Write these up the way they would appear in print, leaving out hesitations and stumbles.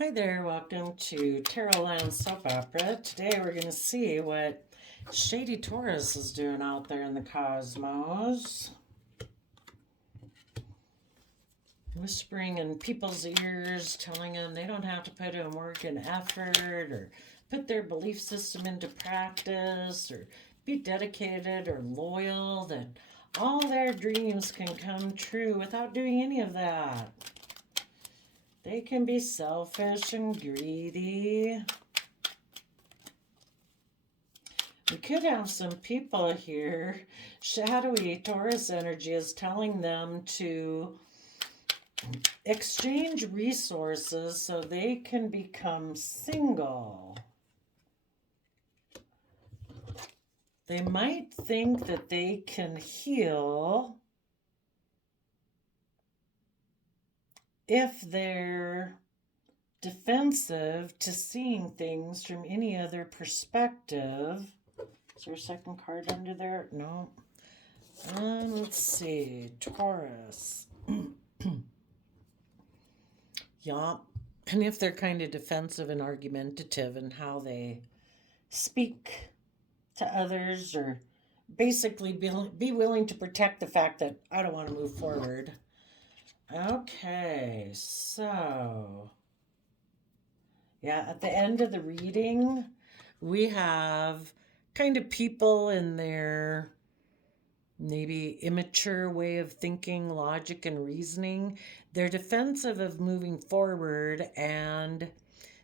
Hi there, welcome to Tarot Land Soap Opera. Today we're going to see what Shady Taurus is doing out there in the cosmos. Whispering in people's ears, telling them they don't have to put in work and effort or put their belief system into practice or be dedicated or loyal, that all their dreams can come true without doing any of that. They can be selfish and greedy. We could have some people here. Shadowy Taurus energy is telling them to exchange resources so they can become single. They might think that they can heal if they're defensive to seeing things from any other perspective. Is there a second card under there? No. Let's see. Taurus. Yeah. And if they're kind of defensive and argumentative in how they speak to others, or basically be willing to protect the fact that I don't want to move forward. Okay, so yeah, at the end of the reading, we have kind of people in their maybe immature way of thinking, logic, and reasoning. They're defensive of moving forward and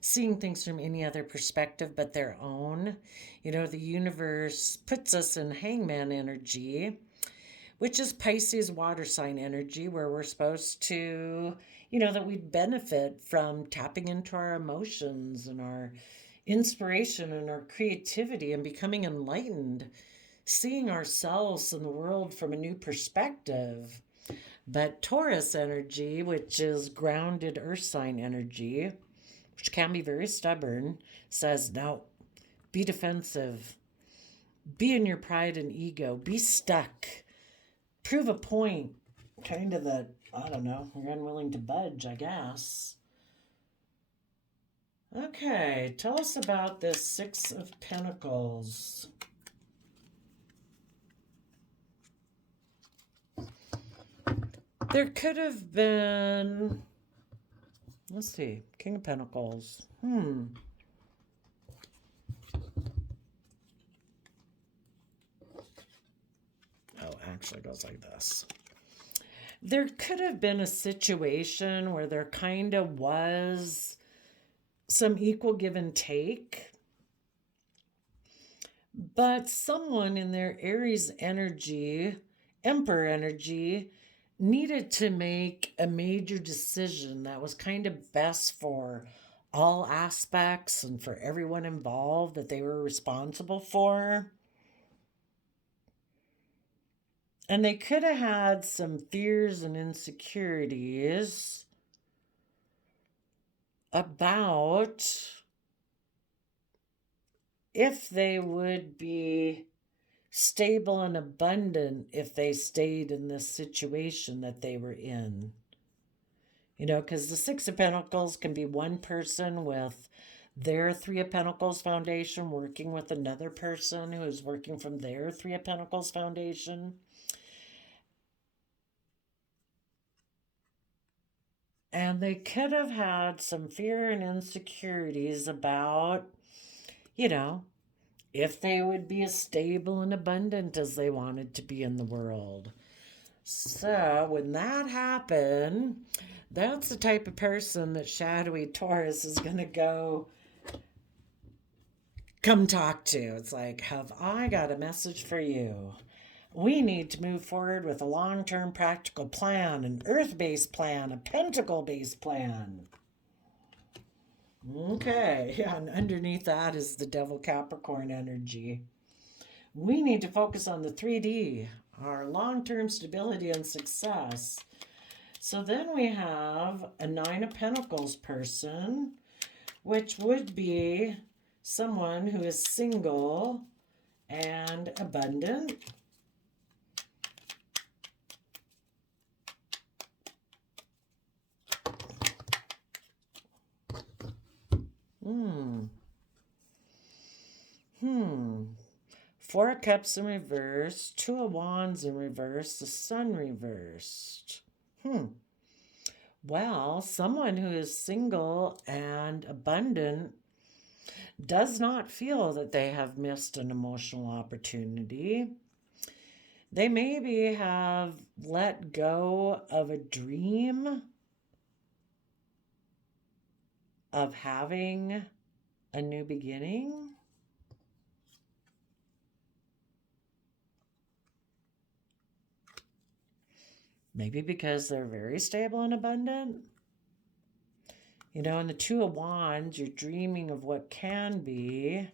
seeing things from any other perspective but their own. You know, the universe puts us in hangman energy, which is Pisces water sign energy, where we're supposed to, that we benefit from tapping into our emotions and our inspiration and our creativity and becoming enlightened, seeing ourselves and the world from a new perspective. But Taurus energy, which is grounded earth sign energy, which can be very stubborn, says, no, be defensive, be in your pride and ego, be stuck, prove a point, kind of that, I don't know, you're unwilling to budge, I guess. Okay, tell us about this Six of Pentacles. There could have been, let's see, King of Pentacles. Oh, actually it goes like this. There could have been a situation where there kind of was some equal give and take, but someone in their Aries energy, Emperor energy, needed to make a major decision that was kind of best for all aspects and for everyone involved that they were responsible for. And they could have had some fears and insecurities about if they would be stable and abundant if they stayed in this situation that they were in. You know, because the Six of Pentacles can be one person with their Three of Pentacles foundation working with another person who is working from their Three of Pentacles foundation. And they could have had some fear and insecurities about, if they would be as stable and abundant as they wanted to be in the world. So when that happened, that's the type of person that shadowy Taurus is going to come talk to. It's like, have I got a message for you? We need to move forward with a long-term practical plan, an earth-based plan, a pentacle-based plan. Okay, yeah, and underneath that is the Devil Capricorn energy. We need to focus on the 3D, our long-term stability and success. So then we have a Nine of Pentacles person, which would be someone who is single and abundant. Hmm. Hmm. Four of Cups in reverse, Two of Wands in reverse, the Sun reversed. Well, someone who is single and abundant does not feel that they have missed an emotional opportunity. They maybe have let go of a dream of having a new beginning. Maybe because they're very stable and abundant. You know, in the Two of Wands, you're dreaming of what can be.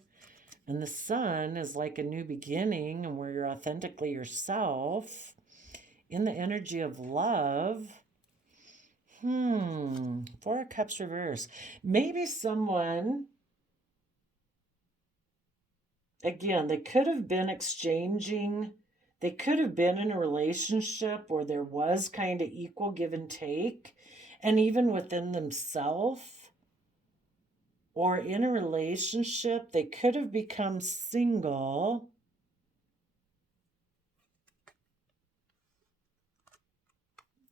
And the Sun is like a new beginning and where you're authentically yourself in the energy of love. Four of Cups reverse. Maybe someone, again, they could have been exchanging, they could have been in a relationship where there was kind of equal give and take, and even within themselves, or in a relationship, they could have become single.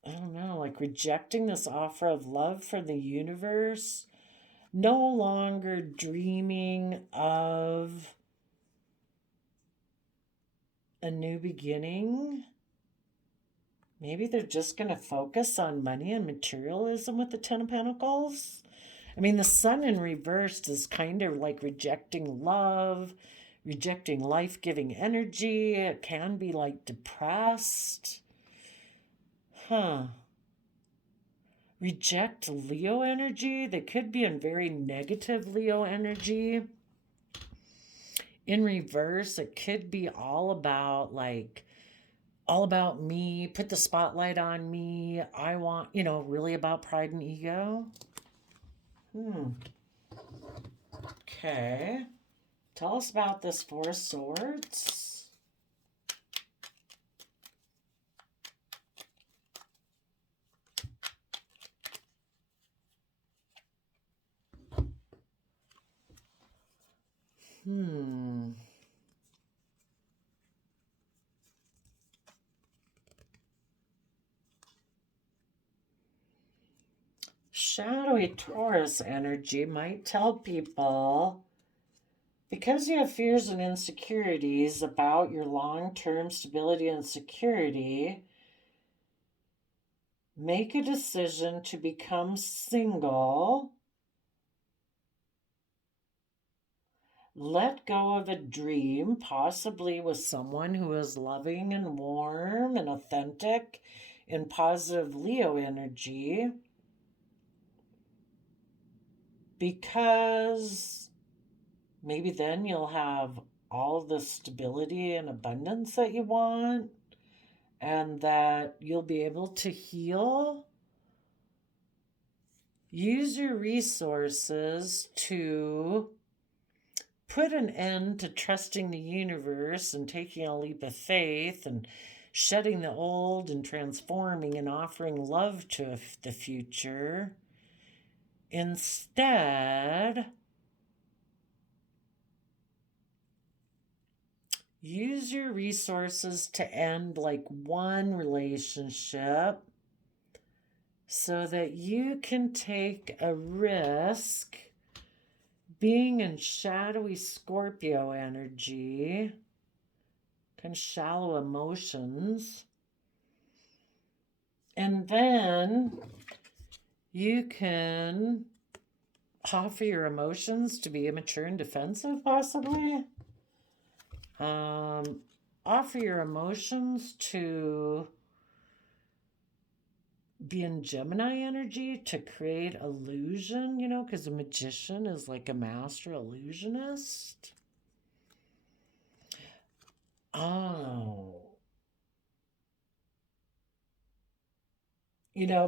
I don't know, like rejecting this offer of love from the universe, no longer dreaming of a new beginning. Maybe they're just going to focus on money and materialism with the Ten of Pentacles. I mean, the Sun in reversed is kind of like rejecting love, rejecting life giving energy. It can be like depressed. Reject Leo energy. They could be in very negative Leo energy. In reverse, it could be all about me, put the spotlight on me. I want, really about pride and ego. Okay. Tell us about this Four of Swords. Shadowy Taurus energy might tell people, because you have fears and insecurities about your long-term stability and security, make a decision to become single. Let go of a dream, possibly with someone who is loving and warm and authentic in positive Leo energy, because maybe then you'll have all the stability and abundance that you want, and that you'll be able to heal. Use your resources to put an end to trusting the universe and taking a leap of faith and shedding the old and transforming and offering love to the future. Instead, use your resources to end like one relationship so that you can take a risk being in shadowy Scorpio energy, kind of shallow emotions. And then you can offer your emotions to be immature and defensive, possibly. Offer your emotions to be in Gemini energy to create illusion, because a magician is like a master illusionist. Oh.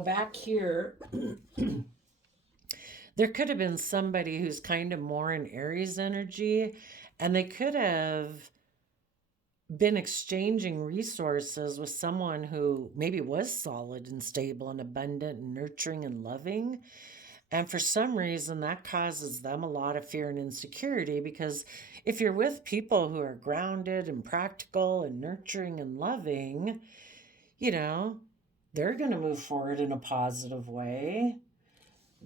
Back here, there could have been somebody who's kind of more in Aries energy, and they could have been exchanging resources with someone who maybe was solid and stable and abundant and nurturing and loving. And for some reason, that causes them a lot of fear and insecurity, because if you're with people who are grounded and practical and nurturing and loving, you know, they're going to move forward in a positive way.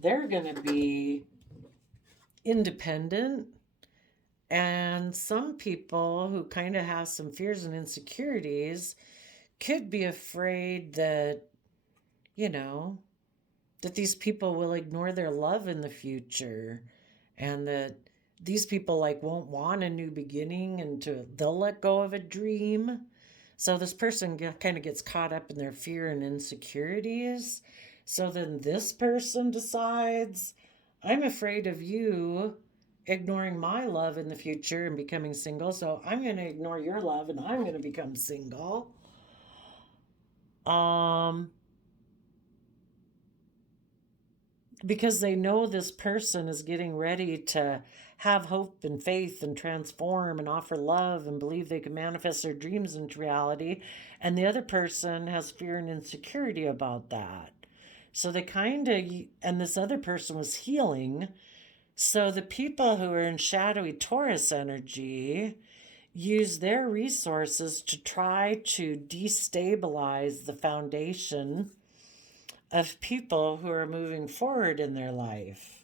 They're going to be independent. And some people who kind of have some fears and insecurities could be afraid that, you know, that these people will ignore their love in the future, and that these people like won't want a new beginning, and they'll let go of a dream. So this person kind of gets caught up in their fear and insecurities. So then this person decides, I'm afraid of you ignoring my love in the future and becoming single, so I'm going to ignore your love and I'm going to become single. Because they know this person is getting ready to have hope and faith and transform and offer love and believe they can manifest their dreams into reality. And the other person has fear and insecurity about that. So they kind of, and this other person was healing. So the people who are in shadowy Taurus energy use their resources to try to destabilize the foundation of people who are moving forward in their life.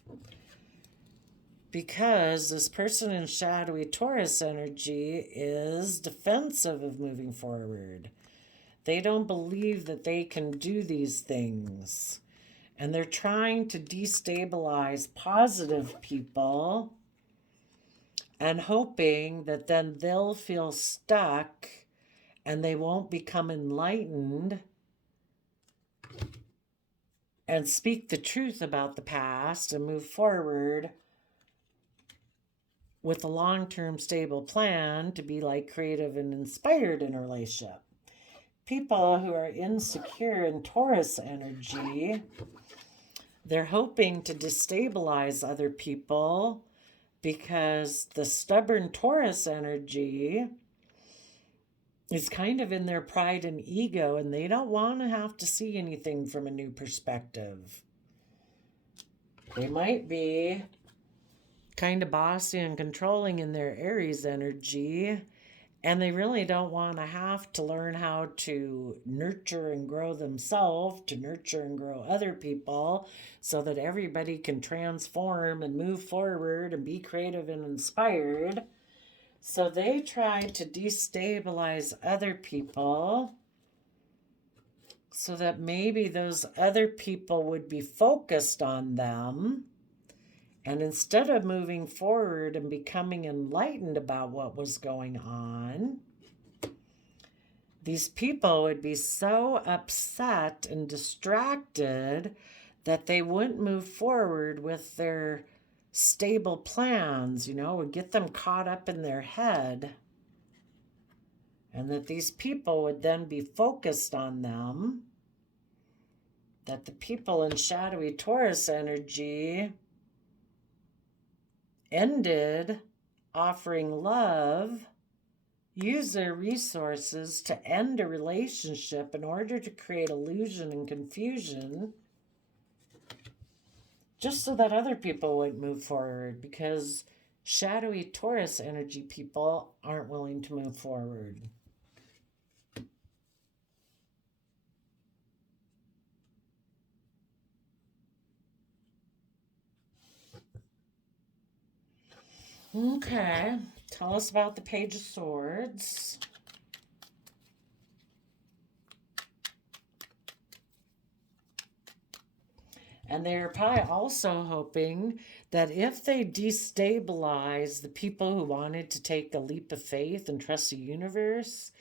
Because this person in shadowy Taurus energy is defensive of moving forward. They don't believe that they can do these things. And they're trying to destabilize positive people and hoping that then they'll feel stuck and they won't become enlightened and speak the truth about the past and move forward with a long-term stable plan to be like creative and inspired in a relationship. People who are insecure in Taurus energy, they're hoping to destabilize other people because the stubborn Taurus energy is kind of in their pride and ego, and they don't want to have to see anything from a new perspective. They might be kind of bossy and controlling in their Aries energy, and they really don't want to have to learn how to nurture and grow themselves, to nurture and grow other people, so that everybody can transform and move forward and be creative and inspired. So they try to destabilize other people so that maybe those other people would be focused on them. And instead of moving forward and becoming enlightened about what was going on, these people would be so upset and distracted that they wouldn't move forward with their stable plans, would get them caught up in their head. And that these people would then be focused on them. That the people in shadowy Taurus energy ended offering love, use their resources to end a relationship in order to create illusion and confusion, just so that other people wouldn't move forward, because shadowy Taurus energy people aren't willing to move forward. Okay, tell us about the Page of Swords. And they're probably also hoping that if they destabilize the people who wanted to take a leap of faith and trust the universe,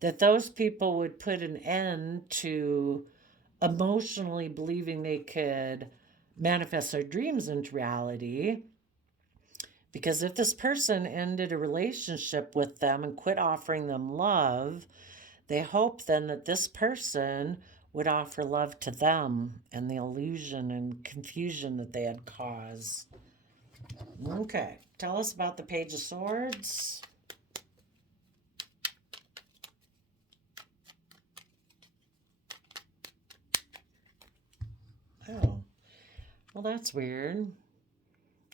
that those people would put an end to emotionally believing they could manifest their dreams into reality. Because if this person ended a relationship with them and quit offering them love, they hope then that this person would offer love to them and the illusion and confusion that they had caused. Okay, tell us about the Page of Swords. Oh, Well, that's weird.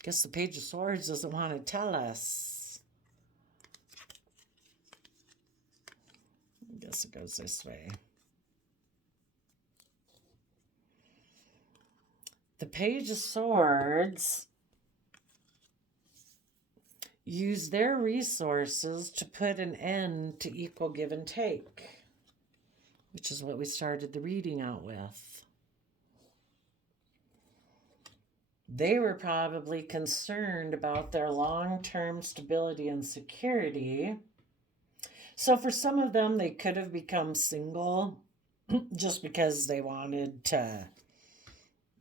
Guess the Page of Swords doesn't want to tell us. I guess it goes this way. The Page of Swords use their resources to put an end to equal give and take, which is what we started the reading out with. They were probably concerned about their long-term stability and security. So for some of them, they could have become single just because they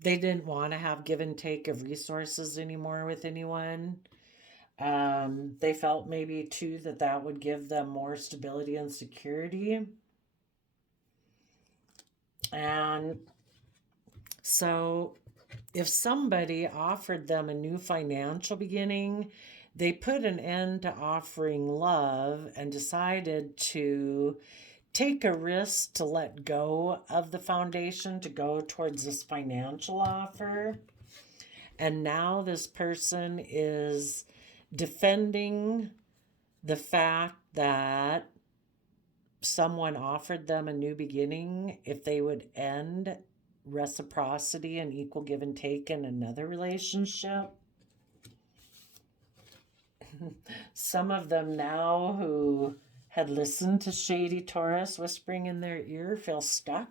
didn't want to have give and take of resources anymore with anyone. They felt maybe too that would give them more stability and security. And so if somebody offered them a new financial beginning, they put an end to offering love and decided to take a risk to let go of the foundation to go towards this financial offer. And now this person is defending the fact that someone offered them a new beginning if they would end reciprocity and equal give and take in another relationship. Some of them now who had listened to shady Taurus whispering in their ear feel stuck.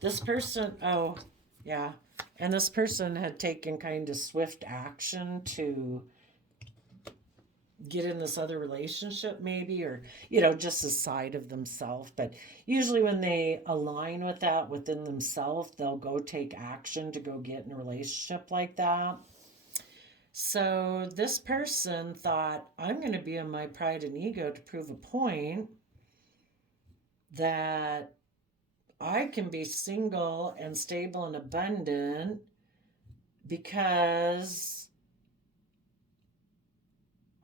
This person, oh, yeah, and this person had taken kind of swift action to get in this other relationship maybe, or just a side of themselves. But usually when they align with that within themselves, they'll go take action to go get in a relationship like that. So this person thought, I'm going to be in my pride and ego to prove a point that I can be single and stable and abundant because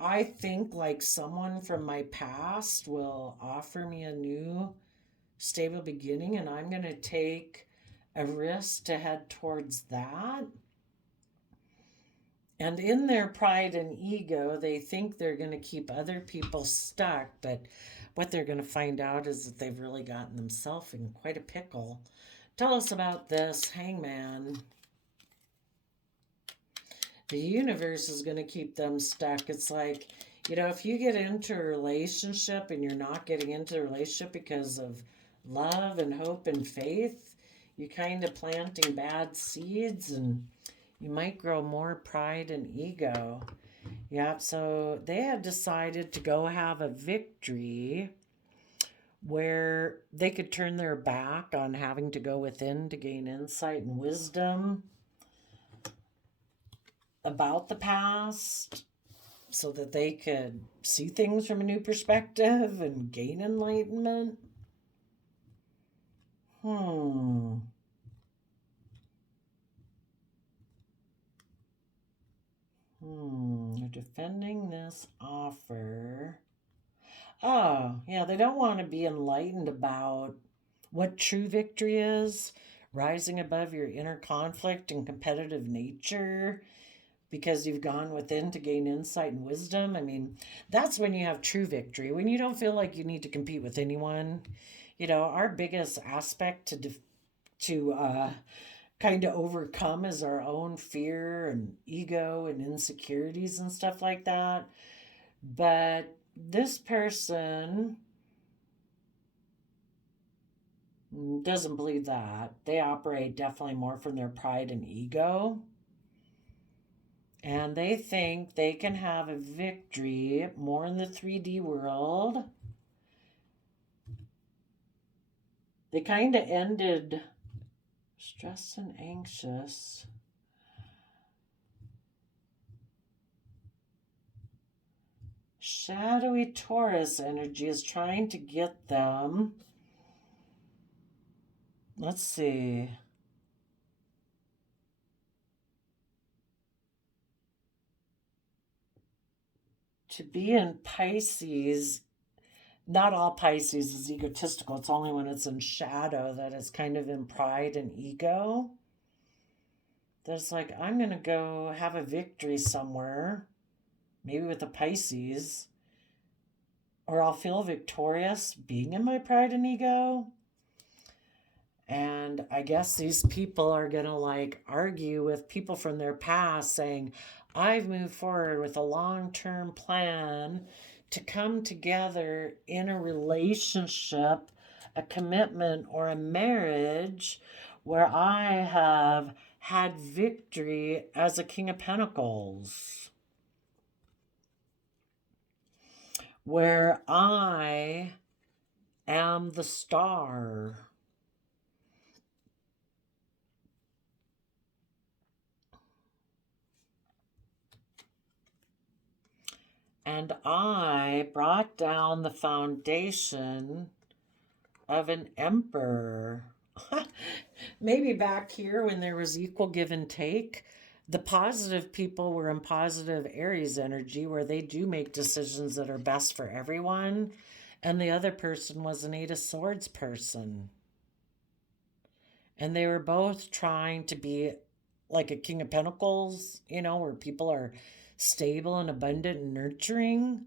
I think like someone from my past will offer me a new stable beginning, and I'm going to take a risk to head towards that. And in their pride and ego, they think they're going to keep other people stuck, but what they're going to find out is that they've really gotten themselves in quite a pickle. Tell us about this, Hangman. The universe is going to keep them stuck. It's like, if you get into a relationship and you're not getting into a relationship because of love and hope and faith, you're kind of planting bad seeds, and you might grow more pride and ego. Yeah, so they had decided to go have a victory where they could turn their back on having to go within to gain insight and wisdom about the past so that they could see things from a new perspective and gain enlightenment. They're defending this offer. Oh, yeah, they don't want to be enlightened about what true victory is, rising above your inner conflict and competitive nature because you've gone within to gain insight and wisdom. I mean, that's when you have true victory, when you don't feel like you need to compete with anyone. Our biggest aspect to kind of overcome is our own fear and ego and insecurities and stuff like that. But this person doesn't believe that. They operate definitely more from their pride and ego. And they think they can have a victory more in the 3D world. They kind of ended stressed and anxious. Shadowy Taurus energy is trying to get them. Let's see. To be in Pisces, not all Pisces is egotistical. It's only when it's in shadow that it's kind of in pride and ego. That's like, I'm going to go have a victory somewhere, maybe with a Pisces, or I'll feel victorious being in my pride and ego. And I guess these people are going to like argue with people from their past saying, I've moved forward with a long term plan to come together in a relationship, a commitment, or a marriage where I have had victory as a King of Pentacles, where I am the star. And I brought down the foundation of an emperor. Maybe back here when there was equal give and take, the positive people were in positive Aries energy where they do make decisions that are best for everyone. And the other person was an Eight of Swords person. And they were both trying to be like a King of Pentacles, where people are stable and abundant and nurturing.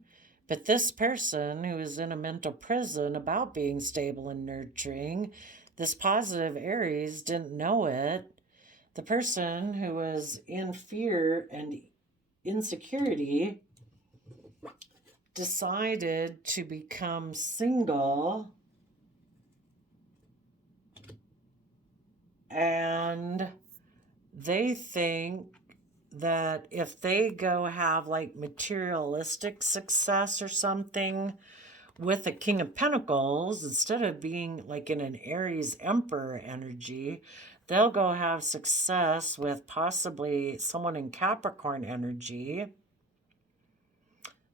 But this person who is in a mental prison about being stable and nurturing, this positive Aries didn't know it. The person who was in fear and insecurity decided to become single, and they think that if they go have like materialistic success or something with a King of Pentacles, instead of being like in an Aries Emperor energy, they'll go have success with possibly someone in Capricorn energy,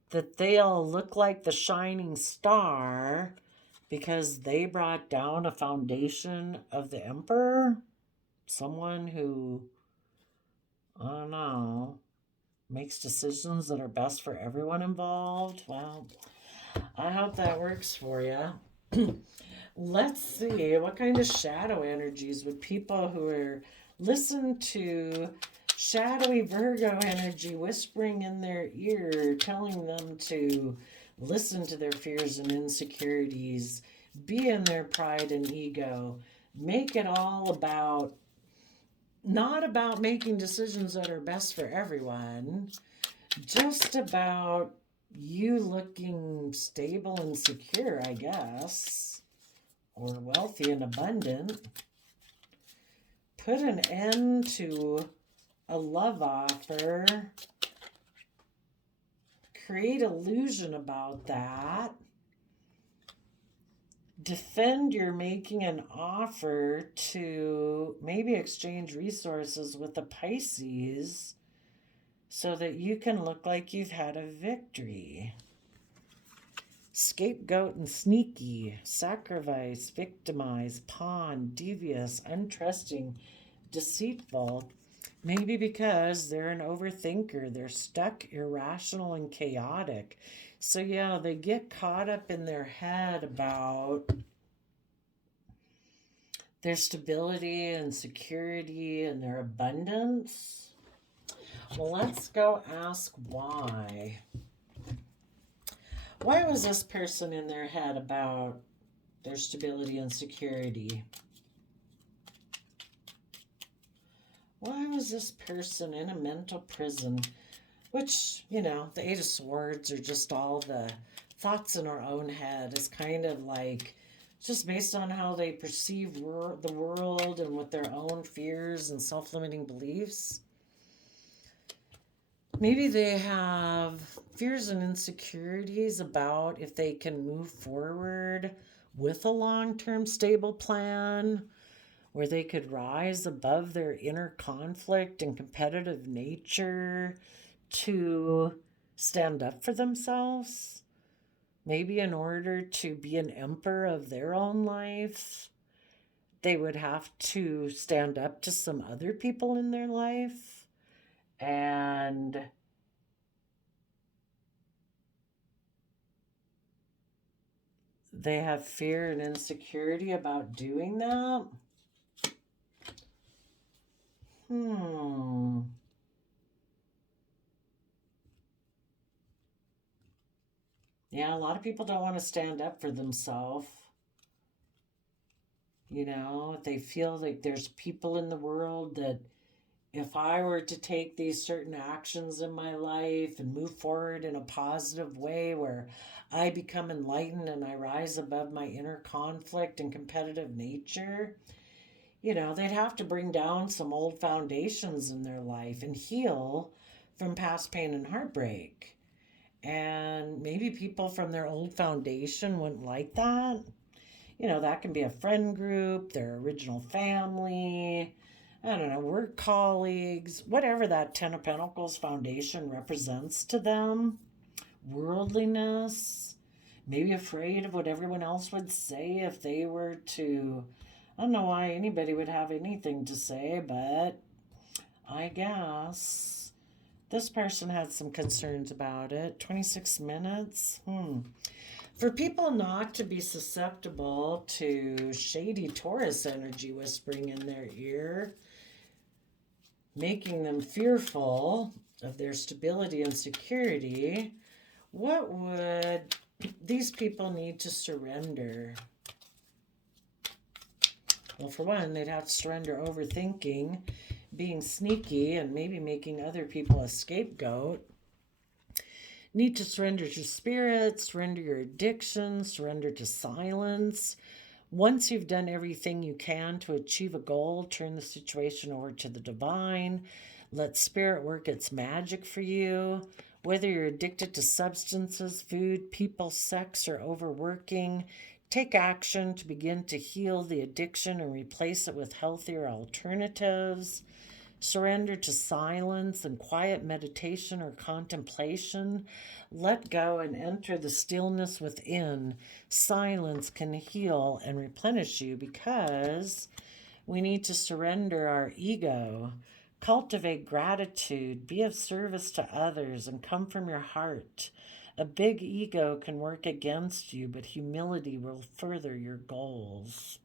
that they'll look like the shining star because they brought down a foundation of the Emperor. Someone who, I don't know, makes decisions that are best for everyone involved. Well, I hope that works for you. Let's see, what kind of shadow energies would people who are listen to shadowy Virgo energy whispering in their ear, telling them to listen to their fears and insecurities, be in their pride and ego, make it all about, not about making decisions that are best for everyone, just about you looking stable and secure, I guess, or wealthy and abundant. Put an end to a love offer. Create illusion about that. Defend your making an offer to maybe exchange resources with the Pisces so that you can look like you've had a victory. Scapegoat and sneaky, sacrifice, victimize, pawn, devious, untrusting, deceitful. Maybe because they're an overthinker, they're stuck, irrational, and chaotic. So yeah, they get caught up in their head about their stability and security and their abundance. Well, let's go ask why. Why was this person in their head about their stability and security? Why was this person in a mental prison? Which, the Eight of Swords are just all the thoughts in our own head. It's kind of like just based on how they perceive the world and with their own fears and self-limiting beliefs. Maybe they have fears and insecurities about if they can move forward with a long-term stable plan where they could rise above their inner conflict and competitive nature to stand up for themselves. Maybe in order to be an emperor of their own life, they would have to stand up to some other people in their life. And they have fear and insecurity about doing that. Hmm. Yeah, a lot of people don't want to stand up for themselves. They feel like there's people in the world that if I were to take these certain actions in my life and move forward in a positive way where I become enlightened and I rise above my inner conflict and competitive nature, they'd have to bring down some old foundations in their life and heal from past pain and heartbreak. And maybe people from their old foundation wouldn't like that. That can be a friend group, their original family, I don't know, work colleagues, whatever that Ten of Pentacles foundation represents to them. Worldliness, maybe afraid of what everyone else would say if they were to. I don't know why anybody would have anything to say, but I guess this person had some concerns about it. 26 minutes. For people not to be susceptible to shady Taurus energy whispering in their ear, making them fearful of their stability and security, what would these people need to surrender? Well, for one, they'd have to surrender overthinking, being sneaky, and maybe making other people a scapegoat. Need to surrender to spirit, surrender your addiction, surrender to silence. Once you've done everything you can to achieve a goal, turn the situation over to the divine. Let spirit work its magic for you. Whether you're addicted to substances, food, people, sex, or overworking, take action to begin to heal the addiction and replace it with healthier alternatives. Surrender to silence and quiet meditation or contemplation. Let go and enter the stillness within. Silence can heal and replenish you because we need to surrender our ego. Cultivate gratitude, be of service to others, and come from your heart. A big ego can work against you, but humility will further your goals.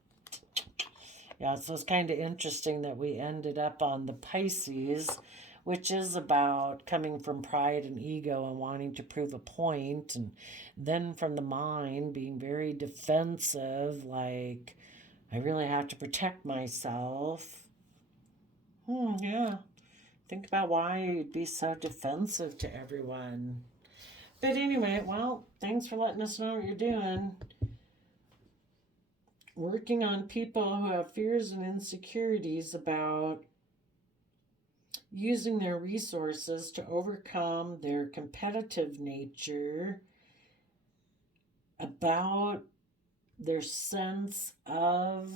Yeah, so it's kind of interesting that we ended up on the Pisces, which is about coming from pride and ego and wanting to prove a point, and then from the mind being very defensive, like, I really have to protect myself. Yeah. Think about why you'd be so defensive to everyone. But anyway, well, thanks for letting us know what you're doing. Working on people who have fears and insecurities about using their resources to overcome their competitive nature, about their sense of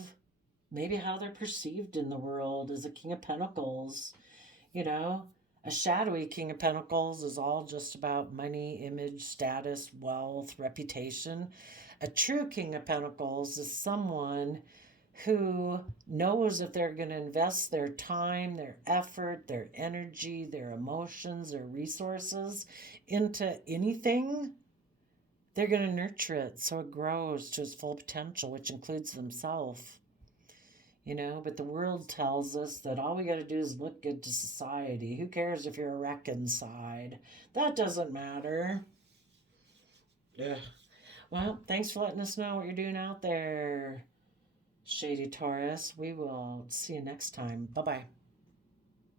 maybe how they're perceived in the world as a King of Pentacles. A shadowy King of Pentacles is all just about money, image, status, wealth, reputation. A true King of Pentacles is someone who knows if they're going to invest their time, their effort, their energy, their emotions, their resources into anything, they're going to nurture it so it grows to its full potential, which includes themselves. But the world tells us that all we got to do is look good to society. Who cares if you're a wreck inside? That doesn't matter. Ugh. Well, thanks for letting us know what you're doing out there, Shady Taurus. We will see you next time. Bye-bye.